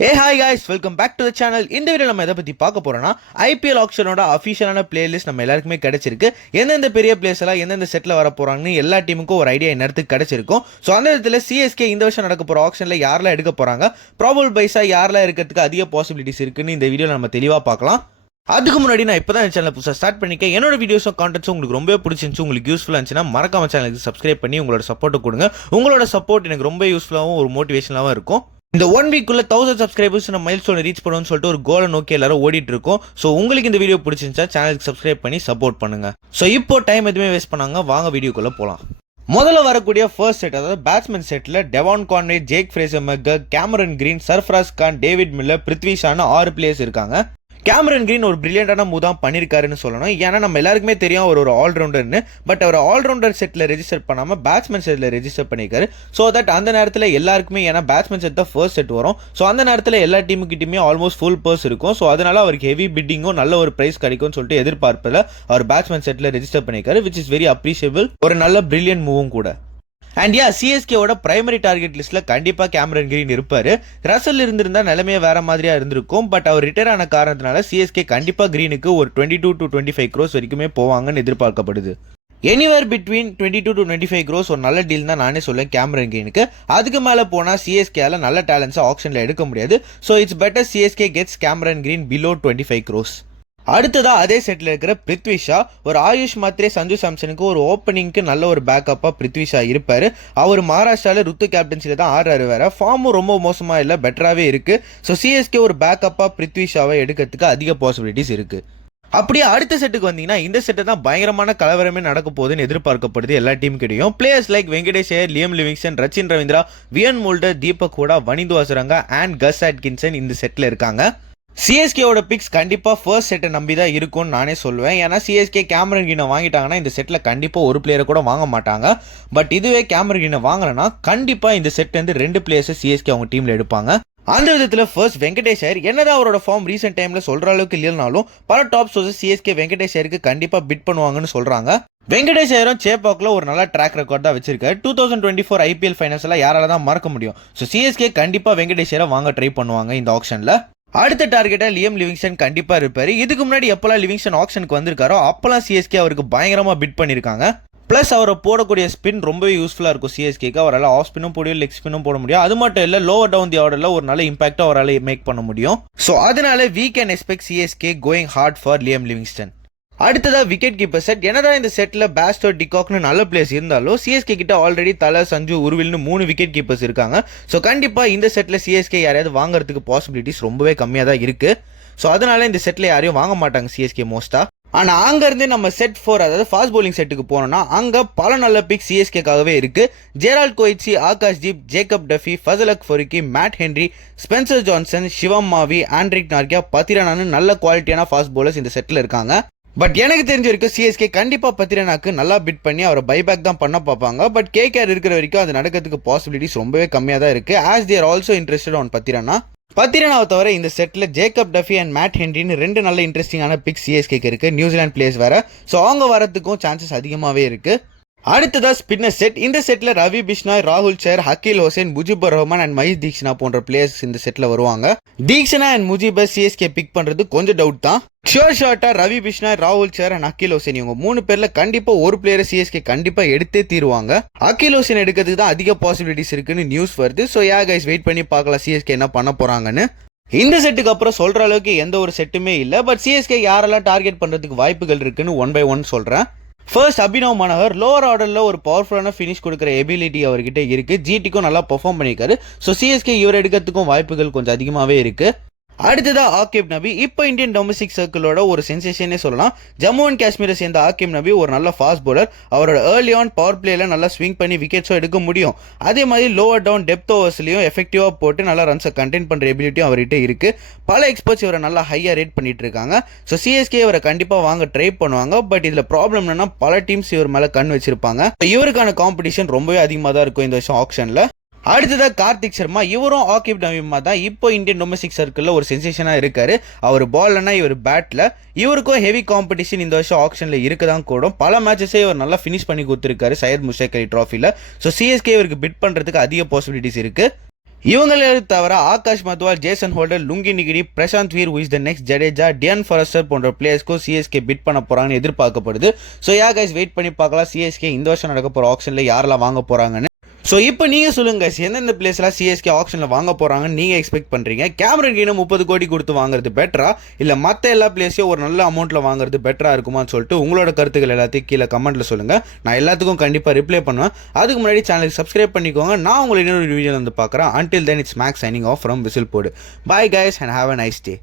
Hi guys, welcome back to the channel. இந்த video நம்ம எதை பற்றி பார்க்க போகிறோம்னா, ஐபிஎல் ஆக்ஷனோட அஃபிஷியலான பிளேலிஸ்ட் நம்ம எல்லாருக்குமே கிடைச்சிருக்கு. எந்தெந்த பெரிய பிளேஸ் எல்லாம் எந்தெந்த செட்டில் வர போகிறாங்கன்னு எல்லா டீமுக்கும் ஒரு ஐடியா நேரத்துக்கு கிடைச்சிருக்கும். ஸோ அந்த விதத்தில் சிஎஸ்கே இந்த வருஷம் நடக்க போகிற ஆக்ஷனில் யாரெல்லாம் எடுக்க போகிறாங்க, ப்ராபபிள் பைஸாக யாரெல்லாம் இருக்கிறதுக்கு அதிக பாசிபிலிட்டிஸ் இருக்குன்னு இந்த வீடியோவில் நம்ம தெளிவாக பார்க்கலாம். அதுக்கு முன்னாடி நான் இப்போ தான் சேனல் புதுசாக ஸ்டார்ட் பண்ணிக்கேன். என்னோட வீடியோஸும் கான்டென்ட்ஸும் உங்களுக்கு ரொம்ப பிடிச்சிருந்துச்சு, உங்களுக்கு யூஸ்ஃபுல்லாக இருந்துச்சுன்னா மறக்காம சேனலுக்கு சப்ஸ்கிரைப் பண்ணி உங்களோட சப்போர்ட்டை கொடுங்க. உங்களோட சப்போர்ட் எனக்கு ரொம்ப யூஸ்ஃபுல்லாகவும் ஒரு மோட்டிவேஷனாகவும் இருக்கும். இந்த 1 வீக்குள்ள 1000 சப்ஸ்கிரைபர்ஸ் நம்ம மைல்ஸ்டோன் ரீச் பண்ணணும்னு சொல்லிட்டு ஒரு கோலை நோக்கி எல்லாரும் ஓடிட்டு இருக்கோம். ஸோ உங்களுக்கு இந்த வீடியோ பிடிச்சிருந்துச்சா சேனலுக்கு சப்ஸ்கிரைப் பண்ணி சப்போர்ட் பண்ணுங்க. ஸோ இப்போ டைம் எதுவுமே வேஸ்ட் பண்ணாங்க, வாங்க வீடியோக்குள்ள போகலாம். முதல்ல வரக்கூடிய ஃபர்ஸ்ட் செட், அதாவது பேட்ஸ்மேன் செட்டில் Devon Conway, Jake Fraser McGurk, Cameron Green, Sarfaraz Khan, David Miller, Prithvi ஷான்னு 6 பிளேயர்ஸ் இருக்காங்க. கேமரன் கிரீன் ஒரு பிரில்லியண்டான மூவ் தான் பண்ணியிருக்காருன்னு சொல்லணும். ஏன்னா நம்ம எல்லாருக்குமே தெரியும் ஒரு ஆல்ரவுண்டர்னு. பட் அவர் ஆல்ரவுண்டர் செட்டில் ரெஜிஸ்டர் பண்ணாமல் பேட்ஸ்மேன் செட்டில் ரெஜிஸ்டர் பண்ணியிருக்காரு. ஸோ தட் அந்த நேரத்தில் எல்லாருக்குமே, ஏன்னா பேட்ஸ்மேன் செட் தான் ஃபர்ஸ்ட் செட் வரும். ஸோ அந்த நேரத்தில் எல்லா டீமுக்கிட்டையுமே ஆல்மோஸ்ட் ஃபுல் பர்ஸ் இருக்கும். ஸோ அதனால அவருக்கு ஹெவி பிட்டிங்கும் நல்ல ஒரு ப்ரைஸ் கிடைக்கும்னு சொல்லிட்டு எதிர்பார்ப்பில் அவர் பேட்ஸ்மேன் செட்டில் ரெஜிஸ்டர் பண்ணியிருக்காரு, விச் இஸ் வெரி அப்ரிஷியபிள். ஒரு நல்ல பிரில்லியன்ட் மூவும் கூட. அண்ட் சிஎஸ்கேவோட பிரைமரி டார்கெட் லிஸ்ட்ல கண்டிப்பா கேமரன் கிரீன் இருப்பாரு. ரசல் இருந்திருந்தா நிலைமையே வேற மாதிரியா இருந்திருக்கும். பட் அவர் ரிட்டையர் ஆன காரணத்தினால சிஎஸ்கே கண்டிப்பா கிரீனுக்கு ஒரு 22 to 25 crores வரைக்குமே போவாங்கன்னு எதிர்பார்க்கப்படுது. எனிவேர் பிட்வீன் 22 to 25 crores ஒரு நல்ல டீல் தான் நானே சொல்லுவேன் கேமரன் கிரீனுக்கு. அதுக்கு மேல போனா சிஎஸ்கேல நல்ல டேலண்ட்ஸ் ஆப்ஷன்ல எடுக்க முடியாது. So it's better CSK gets Cameron green below 25 crores. அடுத்ததா அதே செட்டில் இருக்கிற பிருத்வி ஷா, ஒரு ஆயுஷ் மாத்ரே, சஞ்சு சாம்சனுக்கு ஒரு ஓப்பனிங்க்கு நல்ல ஒரு பேக்கப்பா பிருத்வி ஷா இருப்பாரு. அவர் மகாராஷ்டிரால ருத்து கேப்டன்சில தான் ஆடுறாரு. வேற ஃபார்மும் ரொம்ப மோசமா இல்லை, பெட்டராகவே இருக்கு. ஸோ சிஎஸ்கே ஒரு பேக்கப்பா பிருத்வி ஷாவை எடுக்கிறதுக்கு அதிக பாசிபிலிட்டிஸ் இருக்கு. அப்படியே அடுத்த செட்டுக்கு வந்தீங்கன்னா, இந்த செட்டை தான் பயங்கரமான கலவரமே நடக்க போகுதுன்னு எதிர்பார்க்கப்படுது எல்லா டீம் கிடையும். Players like Venkatesh Iyer, Liam Livingstone, Rachin Ravindra, Wiaan Mulder, Deepak Hooda, Wanindu Hasaranga and Gus Atkinson இந்த செட்டில் இருக்காங்க. சிஎஸ்கேவோட பிக்ஸ் கண்டிப்பா ஃபர்ஸ்ட் செட்டை நம்பி தான் இருக்கும்னு நானே சொல்லுவேன். ஏன்னா சிஎஸ்கே கேமரன் கிரீனை வாங்கிட்டாங்கன்னா இந்த செட்டில் கண்டிப்பா ஒரு பிளேயரை கூட வாங்க மாட்டாங்க. பட் இதுவே கேமரன் கிரீனை வாங்கலன்னா கண்டிப்பா இந்த செட் வந்து 2 பிளேயர்ஸை சிஎஸ்கே அவங்க டீம்ல எடுப்பாங்க. அந்த விதத்தில் ஃபர்ஸ்ட் வெங்கடேஷ் ஐயர், என்னதான் அவரோட ஃபார்ம் ரீசெண்ட் டைம்ல சொல்ற அளவுக்கு இல்லைனாலும் பல டாப் சோர்சஸ் சிஎஸ்கே வெங்கடேஷ் ஐயருக்கு கண்டிப்பா பிட் பண்ணுவாங்கன்னு சொல்றாங்க. வெங்கடேஷ் ஐயரும் சேப்பாக்ல ஒரு நல்ல ட்ராக் ரெக்கார்ட் தான் வச்சிருக்காரு. 2024 ஐபிஎல் ஃபைனல்ஸ் எல்லாம் யாரால தான் மறக்க முடியும். ஸோ சிஎஸ்கே கண்டிப்பா வெங்கடேஷ் ஐயரை வாங்க ட்ரை பண்ணுவாங்க இந்த ஆக்ஷன்ல. அடுத்த டார்கெட்டா லியம் லிவிங்ஸ்டன் கண்டிப்பா இருப்பாரு. இதுக்கு முன்னாடி எப்பெல்லாம் லிவிங்ஸ்டன் ஆக்ஷனுக்கு வந்திருக்காரோ அப்பெல்லாம் சிஎஸ்கே அவருக்கு பயங்கரமா பிட் பண்ணிருக்காங்க. பிளஸ் அவரை போடக்கூடிய ஸ்பின் ரொம்பவே யூஸ்ஃபுல்லா இருக்கும் சிஎஸ்கேக்கு. அவரால் ஆஃப் ஸ்பின்னும் போட முடியும், லெக் ஸ்பின்னும் போட முடியும். அது மட்டும் இல்ல, லோவர் டவுன் தி ஆர்டர்ல ஒரு நல்ல இம்பாக்டா அவரால் மேக் பண்ண முடியும். ஸோ அதனால we can expect CSK going hard for Liam Livingstone. அடுத்ததா விக்கெட் கீப்பர் செட். என்னதான் இந்த செட்ல பேஸ்டோ, டிகாக்னு நல்ல பிளேஸ் இருந்தாலும் சிஎஸ்கே கிட்ட ஆல்ரெடி தலை, சஞ்சு, உருவில்னு 3 விக்கெட் கீப்பர்ஸ் இருக்காங்க. ஸோ கண்டிப்பா இந்த செட்ல சிஎஸ்கே யாரையாவது வாங்குறதுக்கு பாசிபிலிட்டிஸ் ரொம்பவே கம்மியாக தான் இருக்கு. ஸோ அதனால இந்த செட்ல யாரையும் வாங்க மாட்டாங்க சிஎஸ்கே மோஸ்டா. ஆனா அங்க இருந்து நம்ம செட் 4, அதாவது ஃபாஸ்ட் பவுலிங் செட்டுக்கு போனோம்னா அங்க பல நல்ல பிக் சிஎஸ்கேக்காகவே இருக்கு. Gerald Coetzee, Akash Deep, Jacob Duffy, Fazalhaq Farooqi, Matt Henry, Spencer Johnson, Shivam Mavi, Anrich Nortje, பத்திரனானு நல்ல குவாலிட்டியான ஃபாஸ்ட் பவுலர்ஸ் இந்த செட்ல இருக்காங்க. பட் எனக்கு தெரிஞ்ச வரைக்கும் சிஎஸ்கே கண்டிப்பா பத்திரனாக்கு நல்லா பிட் பண்ணி அவரை பைபேக் தான் பண்ண பார்ப்பாங்க. பட் கேகேஆர் இருக்கிற வரைக்கும் அது நடக்கிறதுக்கு பாசிபிலிட்டிஸ் ரொம்பவே கம்மியாக தான் இருக்கு. As there also interested on பத்திரனாவை தவிர இந்த செட்டில் ஜேக்கப் டஃபி அண்ட் மேட் ஹென்ரின்னு 2 நல்ல இன்ட்ரெஸ்டிங்கான பிக் சிஎஸ்கேக்கு இருக்கு. நியூசிலாந்து பிளேயர்ஸ் வேற. ஸோ அவங்க வரதுக்கும் சான்சஸ் அதிகமாகவே இருக்கு. அடுத்ததா ஸ்பின்னர் செட். இந்த செட்ல ரவி பிஷ்னாய், ராகுல் Chahar, Akeal Hosein, Mujibur Rahman and Maheesh Theekshana போன்ற பிளேயர்ஸ் இந்த செட்ல வருவாங்க. தீக்ஷனா அண்ட் முஜிபர் சிஎஸ்கே பிக் பண்றது கொஞ்சம் டவுட் தான். ஷார்ட்டா ரவி பிஷ்னாய், ராகுல் சேர் அண்ட் ஹக்கீல் ஹோசேன் இவங்க 3 பேர்ல கண்டிப்பா ஒரு பிளேயரை சிஎஸ்கே கண்டிப்பா எடுத்தே தீருவாங்க. ஹக்கீல் ஹோசேன் எடுக்கிறதுக்கு தான் அதிக பாசிபிலிட்டிஸ் இருக்குன்னு நியூஸ் வருது. ஸோ கைஸ் வெயிட் பண்ணி பார்க்கலாம் சிஎஸ்கே என்ன பண்ண போறாங்கன்னு. இந்த செட்டுக்கு அப்புறம் சொல்ற அளவுக்கு எந்த ஒரு செட்டுமே இல்லை. பட் சிஎஸ்கே யாரெல்லாம் டார்கெட் பண்றதுக்கு வாய்ப்புகள் இருக்குன்னு 1 by 1 சொல்றேன். ஃபர்ஸ்ட் அபினவ் மனோகர். லோவர் ஆர்டர்ல ஒரு பவர்ஃபுல்லான ஃபினிஷ் கொடுக்குற எபிலிட்டி அவர்கிட்ட இருக்கு. ஜிடிக்கும் நல்லா பெர்ஃபார்ம் பண்ணியிருக்காரு. ஸோ சிஎஸ்கே இவர் எடுக்கிறதுக்கும் வாய்ப்புகள் கொஞ்சம் அதிகமாகவே இருக்கு. அடுத்ததா ஆகிப் நபி. இப்போ இந்தியன் டொமஸ்டிக் சர்க்கிளோட ஒரு சென்சேஷனே சொல்லலாம். ஜம்மு அண்ட் காஷ்மீரை சேர்ந்த ஆகிப் நபி ஒரு நல்ல ஃபாஸ்ட் பவுலர். அவரோட ஏர்லி ஆன் பவர் பிளேல நல்லா ஸ்விங் பண்ணி விக்கெட்ஸும் எடுக்க முடியும். அதே மாதிரி லோவர் டவுன் டெப்த் ஓவர்ஸ்லையும் எஃபெக்டிவா போட்டு நல்லா ரன்ஸை கண்டெயின் பண்ற எபிலிட்டியும் அவர்கிட்ட இருக்கு. பல எக்ஸ்பர்ட்ஸ் இவரை நல்லா ஹையா ரேட் பண்ணிட்டு இருக்காங்க. ஸோ சிஎஸ்கே இவரை கண்டிப்பா வாங்க ட்ரை பண்ணுவாங்க. பட் இதுல ப்ராப்ளம் என்னன்னா பல டீம்ஸ் இவர் மேல கண் வச்சிருப்பாங்க. இவருக்கான காம்படிஷன் ரொம்பவே அதிகமாக தான் இருக்கும் இந்த வருஷம் ஆக்ஷன்ல. அடுத்ததா கார்த்திக் சர்மா. இவரும் ஆகிப் நபி தான் இப்போ இந்தியன் டொமஸ்டிக் சர்க்கிளில் ஒரு சென்சேஷனா இருக்காரு. அவர் பால்லனா இவர் பேட்ல. இவருக்கும் ஹெவி காம்படிஷன் இந்த வருஷம் ஆக்ஷன்ல இருக்குதான் கூடும். பல மேட்சஸே இவர் நல்லா ஃபினிஷ் பண்ணி கொடுத்துருக்காரு சையத் முஷ்டாக் அலி ட்ராஃபில. ஸோ சிஎஸ்கே இவருக்கு பிட் பண்றதுக்கு அதிக பாசிபிலிட்டிஸ் இருக்கு. இவங்களே தவிர Akash Madhwal, Jason Holder, Lungi Ngidi, Prashant Veer, is the next Jadeja, Dian Forrester போன்ற பிளேயர்ஸ்க்கும் சிஎஸ்கே பிட் பண்ண போறாங்கன்னு எதிர்பார்க்கப்படுது. ஸோ கைஸ் வெயிட் பண்ணி பார்க்கலாம் சிஎஸ்கே இந்த வருஷம் நடக்க போற ஆக்ஷன்ல யாரெல்லாம் வாங்க போறாங்கன்னு. ஸோ இப்போ நீங்கள் சொல்லுங்க எந்தெந்த பிளேஸ்லாம் சிஎஸ்கே ஆப்ஷனில் வாங்க போகிறாங்கன்னு நீங்கள் எக்ஸ்பெக்ட் பண்ணுறீங்க? கேமரன் கிரீனை 30 கோடி கொடுத்து வாங்குறது பெட்டரா, இல்லை மற்ற எல்லா பிளேஸையும் ஒரு நல்ல அமௌண்ட்டில் வாங்குறது பெட்டரா இருக்குமான்னு சொல்லிட்டு உங்களோட கருத்துக்கள் எல்லாத்தையும் கீழே கமெண்ட்டில் சொல்லுங்கள். நான் எல்லாத்துக்கும் கண்டிப்பாக ரிப்ளை பண்ணுவேன். அதுக்கு முன்னாடி சேனலுக்கு சப்ஸ்கிரைப் பண்ணிக்கோங்க. நான் உங்களை இன்னொரு வீடியோ வந்து பார்க்குறேன். Until then, it's Max signing off from Whistle Pod. Bye guys and have a nice day.